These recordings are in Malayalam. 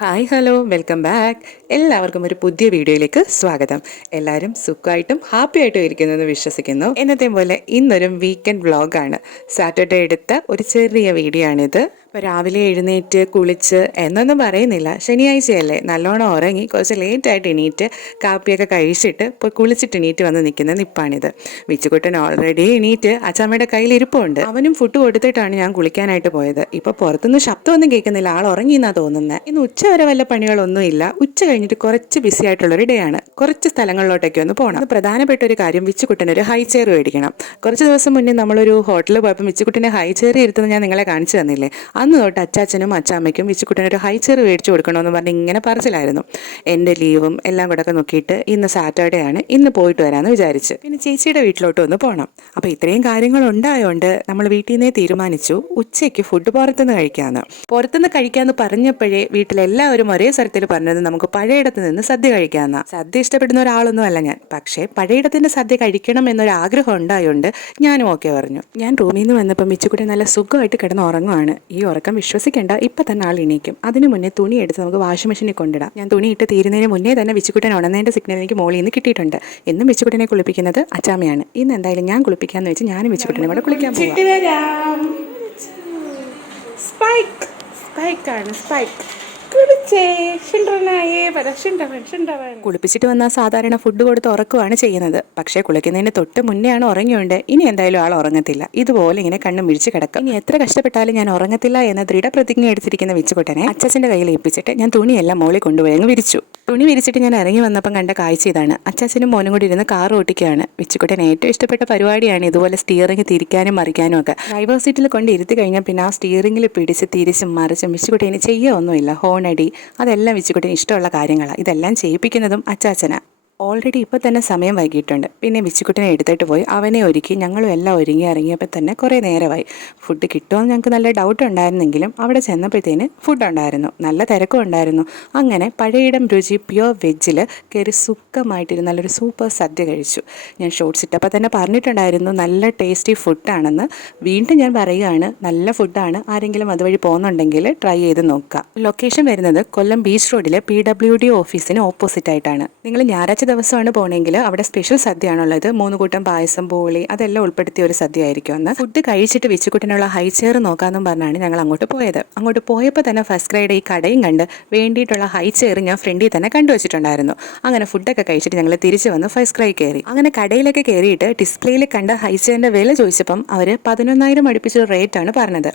Hi hello welcome back. എല്ലാവർക്കും ഒരു പുതിയ വീഡിയോയിലേക്ക് സ്വാഗതം. എല്ലാവരും സുഖമായിട്ടും ഹാപ്പി ആയിട്ടും ഇരിക്കുന്നെന്ന് വിശ്വസിക്കുന്നു. എന്നത്തെ പോലെ ഇന്നൊരു വീക്കെൻഡ് വ്ളോഗാണ് സാറ്റർഡേ എടുത്ത ഒരു ചെറിയ വീഡിയോ ആണിത്. ഇപ്പോൾ രാവിലെ എഴുന്നേറ്റ് കുളിച്ച് എന്നൊന്നും പറയുന്നില്ല. ശനിയാഴ്ചയല്ലേ? നല്ലോണം ഉറങ്ങി കുറച്ച് ലേറ്റായിട്ട് എണീറ്റ് കാപ്പിയൊക്കെ കഴിച്ചിട്ട് ഇപ്പോൾ കുളിച്ചിട്ട് എണീറ്റ് വന്ന് നിൽക്കുന്ന നിപ്പാണിത്. വിച്ചുകുട്ടൻ ഓൾറെഡി എണീറ്റ് അച്ചാമ്മയുടെ കയ്യിൽ ഇരിപ്പുണ്ട്. അവനും ഫുഡ് കൊടുത്തിട്ടാണ് ഞാൻ കുളിക്കാനായിട്ട് പോയത്. ഇപ്പോൾ പുറത്തുനിന്ന് ശബ്ദമൊന്നും കേൾക്കുന്നില്ല. ആൾ ഉറങ്ങിയെന്നാ തോന്നുന്നത് ഇന്ന് ഉച്ച വരെ വല്ല പണികളൊന്നുമില്ല. ഉച്ച കഴിഞ്ഞിട്ട് കുറച്ച് ബിസി ആയിട്ടുള്ളൊരു ഡേ ആണ്. കുറച്ച് സ്ഥലങ്ങളിലോട്ടൊക്കെ ഒന്ന് പോകണം അത് പ്രധാനപ്പെട്ട ഒരു കാര്യം വിച്ചുകുട്ടൻ ഒരു ഹൈ ചെയർ മേടിക്കണം. കുറച്ച് ദിവസം മുന്നേ നമ്മളൊരു ഹോട്ടലിൽ പോയപ്പോൾ വിച്ചുകുട്ടനെ ഹൈ ചെയർ ഇരുത്തുന്നത് ഞാൻ നിങ്ങളെ കാണിച്ചു തന്നില്ലേ? അന്ന് തൊട്ട് അച്ചാച്ചനും അച്ചാമ്മയ്ക്കും വിച്ചുകുട്ടന് ഒരു ഹൈ ചെയർ മേടിച്ചു കൊടുക്കണമെന്ന് പറഞ്ഞ് ഇങ്ങനെ പറച്ചിലായിരുന്നു. എന്റെ ലീവും എല്ലാം കൂടെ ഒക്കെ നോക്കിയിട്ട് ഇന്ന് സാറ്റർഡേ ആണ്. ഇന്ന് പോയിട്ട് വരാമെന്ന് വിചാരിച്ച്. പിന്നെ ചേച്ചിയുടെ വീട്ടിലോട്ട് ഒന്ന് പോകണം അപ്പോൾ ഇത്രയും കാര്യങ്ങൾ ഉണ്ടായതുകൊണ്ട് നമ്മൾ വീട്ടിൽ നിന്നേ തീരുമാനിച്ചു ഉച്ചയ്ക്ക് ഫുഡ് പുറത്തുനിന്ന് കഴിക്കാമെന്ന് പുറത്തുനിന്ന് കഴിക്കാമെന്ന് പറഞ്ഞപ്പോഴേ വീട്ടിലെല്ലാവരും ഒരേ സ്ഥലത്തിൽ പറഞ്ഞത് നമുക്ക് പഴയിടത്ത് നിന്ന് സദ്യ കഴിക്കാമെന്നാ സദ്യ ഇഷ്ടപ്പെടുന്ന ഒരാളൊന്നും അല്ല ഞാൻ. പക്ഷേ പഴയിടത്തിന്റെ സദ്യ കഴിക്കണം എന്നൊരു ആഗ്രഹം ഉണ്ടായതുകൊണ്ട് ഞാനും ഓക്കെ പറഞ്ഞു. ഞാൻ റൂമിൽ നിന്ന് വന്നപ്പോൾ മിച്ചുകുട്ടി നല്ല സുഖമായിട്ട് കിടന്ന് ഉറങ്ങുവാണ്. ഈ ഉറക്കം വിശ്വസിക്കേണ്ട. ഇപ്പം തന്നെ ആൾ എണീക്കും. അതിന് മുന്നേ തുണി എടുത്ത് നമുക്ക് വാഷിംഗ് മെഷീനിൽ കൊണ്ടിടാം. ഞാൻ തുണി ഇട്ട് തീരുന്നതിന് മുന്നേ തന്നെ വിച്ചുകുട്ടൻ ഉണർന്നതിന്റെ സിഗ്നൽ എനിക്ക് മോളിൽ നിന്ന് കിട്ടിയിട്ടുണ്ട്. എന്നും വിച്ചുകുട്ടനെ കുളിപ്പിക്കുന്നത് അച്ചാമയാണ് ഇന്ന് എന്തായാലും ഞാൻ കുളിപ്പിക്കാന്ന് വെച്ച് ഞാനും വിച്ചുകുട്ടനെ കൂടെ കുളിക്കാൻ പോകാം സ്പൈക്ക് സ്പൈക്കാണ് സ്പൈക്ക് കുളിപ്പിച്ചിട്ട് വന്നാൽ സാധാരണ ഫുഡ് കൊടുത്ത് ഉറക്കുവാണ് ചെയ്യുന്നത്. പക്ഷേ കുളിക്കുന്നതിന് തൊട്ട് മുന്നെയാണ് ഉറങ്ങിയുണ്ട് ഇനി എന്തായാലും ആൾ ഉറങ്ങത്തില്ല. ഇതുപോലെ ഇങ്ങനെ കണ്ണും മിഴിച്ച് കിടക്കും. ഇനി എത്ര കഷ്ടപ്പെട്ടാലും ഞാൻ ഉറങ്ങത്തില്ല എന്ന ദൃഢപ്രതിജ്ഞ എടുത്തിരിക്കുന്ന വെച്ചുകൊട്ടനെ അച്ചാച്ചന്റെ കയ്യിൽ ഏൽപ്പിച്ചിട്ട് ഞാൻ തുണിയെല്ലാം മോളിൽ കൊണ്ടുപോയി അങ്ങ് വിരിച്ചു. തുണി വിരിച്ചിട്ട് ഞാൻ ഇറങ്ങി വന്നപ്പം കണ്ട കാഴ്ച ഇതാണ്. അച്ചാച്ചനും മോനും കൂടി ഇരുന്ന് കാർ ഓട്ടിക്കുകയാണ്. വിച്ചുകുട്ടൻ ഏറ്റവും ഇഷ്ടപ്പെട്ട പരിപാടിയാണ് ഇതുപോലെ സ്റ്റിയറിംഗ് തിരിക്കാനും മറിക്കാനും ഒക്കെ. ഡ്രൈവർ സീറ്റിൽ കൊണ്ട് ഇരുത്തി കഴിഞ്ഞാൽ പിന്നെ ആ സ്റ്റിയറിംഗിൽ പിടിച്ച് തിരിച്ചും മറിച്ചും വിച്ചുക്കുട്ടൻ ഇനി ചെയ്യുക ഒന്നുമില്ല. ചെയ്യുകയൊന്നുമില്ല ഹോണടി അതെല്ലാം വിച്ചുകുട്ടന് ഇഷ്ടമുള്ള കാര്യങ്ങളാണ് ഇതെല്ലാം ചെയ്യിപ്പിക്കുന്നതും അച്ചാച്ചനാ. ഓൾറെഡി ഇപ്പോൾ തന്നെ സമയം വൈകിയിട്ടുണ്ട്. പിന്നെ വിച്ചുക്കുട്ടിനെ എടുത്തിട്ട് പോയി. അവനെ ഒരുക്കി ഞങ്ങളും എല്ലാം ഒരുങ്ങി ഇറങ്ങിയപ്പോൾ തന്നെ കുറേ നേരമായി. ഫുഡ് കിട്ടുമെന്ന് ഞങ്ങൾക്ക് നല്ല ഡൗട്ട് ഉണ്ടായിരുന്നെങ്കിലും അവിടെ ചെന്നപ്പോഴത്തേന് ഫുഡ് ഉണ്ടായിരുന്നു. നല്ല തിരക്കും ഉണ്ടായിരുന്നു. അങ്ങനെ പഴയിടം രുചി പ്യുവർ വെജിൽ കയറി സുഖമായിട്ടിരുന്ന് നല്ലൊരു സൂപ്പർ സദ്യ കഴിച്ചു. ഞാൻ ഷോർട്സ് ഇട്ടപ്പോൾ തന്നെ പറഞ്ഞിട്ടുണ്ടായിരുന്നു നല്ല ടേസ്റ്റി ഫുഡാണെന്ന് വീണ്ടും ഞാൻ പറയുകയാണ് നല്ല ഫുഡാണ് ആരെങ്കിലും അതുവഴി പോകുന്നുണ്ടെങ്കിൽ ട്രൈ ചെയ്ത് നോക്കുക. ലൊക്കേഷൻ വരുന്നത് കൊല്ലം ബീച്ച് റോഡിലെ പി ഡബ്ല്യു ഡി ഓഫീസിന് ഓപ്പോസിറ്റ് ആയിട്ടാണ്. നിങ്ങൾ ഞായറാഴ്ച ദിവസമാണ് പോണെങ്കിൽ അവിടെ സ്പെഷ്യൽ സദ്യയാണുള്ളത്. മൂന്ന് കൂട്ടം പായസം ബോളി അതെല്ലാം ഉൾപ്പെടുത്തിയ ഒരു സദ്യ ആയിരിക്കും അന്ന്. ഫുഡ് കഴിച്ചിട്ട് വിച്ചുകുട്ടനുള്ള ഹൈ ചെയർ നോക്കാമെന്നും പറഞ്ഞാണ് ഞങ്ങൾ അങ്ങോട്ട് പോയത്. അങ്ങോട്ട് പോയപ്പോൾ തന്നെ ഫസ്റ്റ് ഗ്രേഡ് ഈ കടയും കണ്ട് വേണ്ടിയിട്ടുള്ള ഹൈ ചെയർ ഞാൻ ഫ്രണ്ടിൽ തന്നെ കണ്ടുവച്ചിട്ടുണ്ടായിരുന്നു അങ്ങനെ ഫുഡൊക്കെ കഴിച്ചിട്ട് ഞങ്ങൾ തിരിച്ചു വന്ന് ഫസ്റ്റ് ക്രൈ കയറി. അങ്ങനെ കടയിലൊക്കെ കയറിയിട്ട് ഡിസ്പ്ലേയിൽ കണ്ട ഹൈ ചെയറിന്റെ വില ചോദിച്ചപ്പം അവർ പതിനൊന്നായിരം അടുപ്പിച്ച റേറ്റാണ് പറഞ്ഞത്.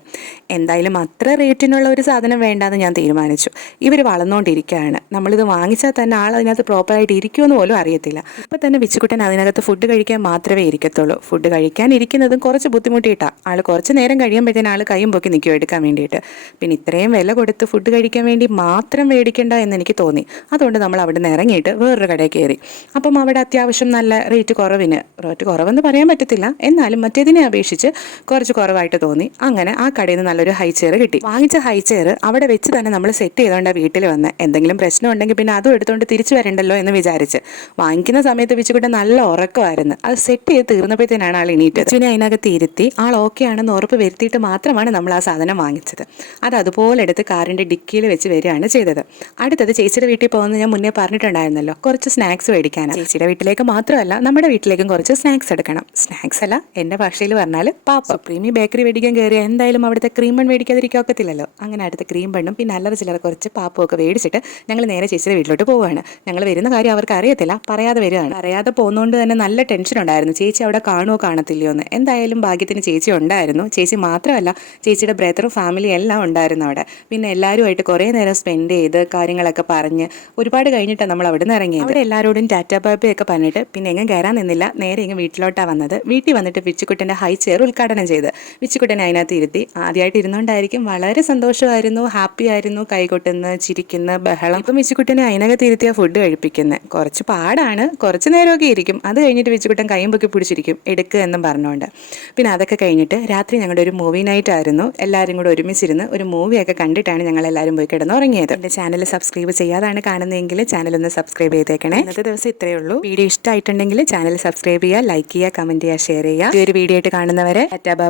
എന്തായാലും അത്ര റേറ്റിനുള്ള ഒരു സാധനം വേണ്ടാന്ന് ഞാൻ തീരുമാനിച്ചു. ഇവർ വളർന്നുകൊണ്ടിരിക്കുകയാണ് നമ്മളിത് വാങ്ങിച്ചാൽ തന്നെ ആൾ അതിനകത്ത് പ്രോപ്പറായിട്ട് ഇരിക്കുമെന്ന് പോലും അറിയത്തില്ല. ഇപ്പം തന്നെ വിച്ചുകുട്ടൻ അതിനകത്ത് ഫുഡ് കഴിക്കാൻ മാത്രമേ ഇരിക്കത്തുള്ളൂ. ഫുഡ് കഴിക്കാൻ ഇരിക്കുന്നതും കുറച്ച് ബുദ്ധിമുട്ടിയിട്ടാണ് ആൾ കുറച്ച് നേരം കഴിയുമ്പോഴത്തേന് ആൾ കൈയും പൊക്കി നിൽക്കും എടുക്കാൻ വേണ്ടിയിട്ട്. പിന്നെ ഇത്രയും വില കൊടുത്ത് ഫുഡ് കഴിക്കാൻ വേണ്ടി മാത്രം മേടിക്കണ്ട എന്ന് എനിക്ക് തോന്നി. അതുകൊണ്ട് നമ്മൾ അവിടെ നിന്ന് ഇറങ്ങിയിട്ട് വേറൊരു കടയിൽ കയറി. അപ്പം അവിടെ അത്യാവശ്യം നല്ല റേറ്റ് കുറവിന് റേറ്റ് കുറവെന്ന് പറയാൻ പറ്റത്തില്ല. എന്നാലും മറ്റേതിനെ അപേക്ഷിച്ച് കുറച്ച് കുറവായിട്ട് തോന്നി. അങ്ങനെ ആ കടയിൽ നിന്ന് നല്ലൊരു ഹൈ ചെയർ കിട്ടി. വാങ്ങിച്ച ഹൈ ചെയർ അവിടെ വെച്ച് തന്നെ നമ്മൾ സെറ്റ് ചെയ്തുകൊണ്ട് വീട്ടിൽ വന്ന്. എന്തെങ്കിലും പ്രശ്നം ഉണ്ടെങ്കിൽ പിന്നെ അതും എടുത്തുകൊണ്ട് തിരിച്ചു വരണ്ടല്ലോ എന്ന് വിചാരിച്ച്. വാങ്ങിക്കുന്ന സമയത്ത് വിച്ചുകുട്ട നല്ല ഉറക്കമായിരുന്നു. അത് സെറ്റ് ചെയ്ത് തീർന്നപ്പോഴത്തേനാണ് ആൾ എണീറ്റത്. അച്ഛനെ അതിനകത്ത് ഇരുത്തി ആൾ ഓക്കെ ആണെന്ന് ഉറപ്പ് വരുത്തിയിട്ട് മാത്രമാണ് നമ്മൾ ആ സാധനം വാങ്ങിച്ചത്. അത് അതുപോലെ എടുത്ത് കാറിന്റെ ഡിക്കിയിൽ വെച്ച് വരികയാണ് ചെയ്തത്. അടുത്തത് ചേച്ചിയുടെ വീട്ടിൽ പോകുന്നത് ഞാൻ മുന്നേ പറഞ്ഞിട്ടുണ്ടായിരുന്നല്ലോ. കുറച്ച് സ്നാക്സ് മേടിക്കാനാണ്. ചേച്ചിയുടെ വീട്ടിലേക്ക് മാത്രമല്ല നമ്മുടെ വീട്ടിലേക്കും കുറച്ച് സ്നാക്സ് എടുക്കണം. സ്നാക്സ് അല്ല എന്റെ ഭാഷയിൽ പറഞ്ഞാൽ പാപ്പ. പ്രീമി ബേക്കറി മേടിക്കാൻ കയറിയ എന്തായാലും അവിടുത്തെ ക്രീം ബൺ മേടിക്കാതിരിക്കാൻ ഒക്കത്തില്ലല്ലോ. അങ്ങനെ അടുത്ത ക്രീം ബണ്ണും പിന്നെ അല്ലറ ചില്ലറ കുറച്ച് പാപ്പും ഒക്കെ മേടിച്ചിട്ട് ഞങ്ങൾ നേരെ ചേച്ചിയുടെ വീട്ടിലോട്ട് പോവുകയാണ്. ഞങ്ങൾ വരുന്ന കാര്യം അവർക്ക് അറിയത്തില്ല. പറയാതെ വരികയാണ്. പറയാതെ പോകുന്നതുകൊണ്ട് തന്നെ നല്ല ടെൻഷൻ ഉണ്ടായിരുന്നു. ചേച്ചി അവിടെ കാണുമോ കാണത്തില്ലയോ എന്ന് എന്തായാലും ഭാഗ്യത്തിന് ചേച്ചി ഉണ്ടായിരുന്നു. ചേച്ചി മാത്രമല്ല ചേച്ചിയുടെ ബ്രദറും ഫാമിലി എല്ലാം ഉണ്ടായിരുന്നു അവിടെ. പിന്നെ എല്ലാവരുമായിട്ട് കുറേ നേരം സ്പെൻഡ് ചെയ്ത് കാര്യങ്ങളൊക്കെ പറഞ്ഞ് ഒരുപാട് കഴിഞ്ഞിട്ടാണ് നമ്മൾ അവിടെ നിന്ന് ഇറങ്ങിയത്. അവിടെ എല്ലാവരോടും ടാറ്റ ബാബി ഒക്കെ പറഞ്ഞിട്ട് പിന്നെ എങ്ങും കയറാൻ നിന്നില്ല. നേരെ ഇങ്ങ് വീട്ടിലോട്ടാണ് വന്നത്. വീട്ടിൽ വന്നിട്ട് വിച്ചുക്കുട്ടന്റെ ഹൈ ചെയർ ഉദ്ഘാടനം ചെയ്ത്. വിച്ചുക്കുട്ടനെ അതിനകത്ത് ഇരുത്തി. ആദ്യമായിട്ട് ഇരുന്നുകൊണ്ടായിരിക്കും വളരെ സന്തോഷമായിരുന്നു. ഹാപ്പി ആയിരുന്നു. കൈകൊട്ടുന്ന ചിരിക്കുന്ന ബഹളം. ഇപ്പം വിച്ചുക്കുട്ടനെ അതിനകത്ത് ഇരുത്തിയ ഫുഡ് കഴിപ്പിക്കുന്നത് കുറച്ച് പാടാണ്. കുറച്ച് നേരമൊക്കെ ഇരിക്കും. അത് കഴിഞ്ഞിട്ട് വെച്ചുകൂട്ടം കയ്യുമ്പൊക്കെ പിടിച്ചിരിക്കും. എടുക്കുക എന്നും പറഞ്ഞുകൊണ്ട്. പിന്നെ അതൊക്കെ കഴിഞ്ഞിട്ട് രാത്രി ഞങ്ങളുടെ ഒരു മൂവി നൈറ്റ് ആയിരുന്നു. എല്ലാവരും കൂടെ ഒരുമിച്ചിരുന്ന് ഒരു മൂവിയൊക്കെ കണ്ടിട്ടാണ് ഞങ്ങൾ എല്ലാവരും പോയി കിടന്ന് ഉറങ്ങിയത് എന്റെ ചാനൽ സബ്സ്ക്രൈബ് ചെയ്യാതാണ് കാണുന്നതെങ്കിൽ ചാനൽ ഒന്ന് സബ്സ്ക്രൈബ് ചെയ്തേക്കണേ. ഇന്നത്തെ ദിവസം ഇത്രയേ ഉള്ളൂ. വീഡിയോ ഇഷ്ടമായിട്ടുണ്ടെങ്കിൽ ചാനൽ സബ്സ്ക്രൈബ് ചെയ്യുക ലൈക്ക് ചെയ്യുക കമന്റ് ചെയ്യുക ഷെയർ ചെയ്യുക. ഈ ഒരു വീഡിയോ ആയിട്ട് കാണുന്നവരെ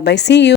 ബൈ സി യു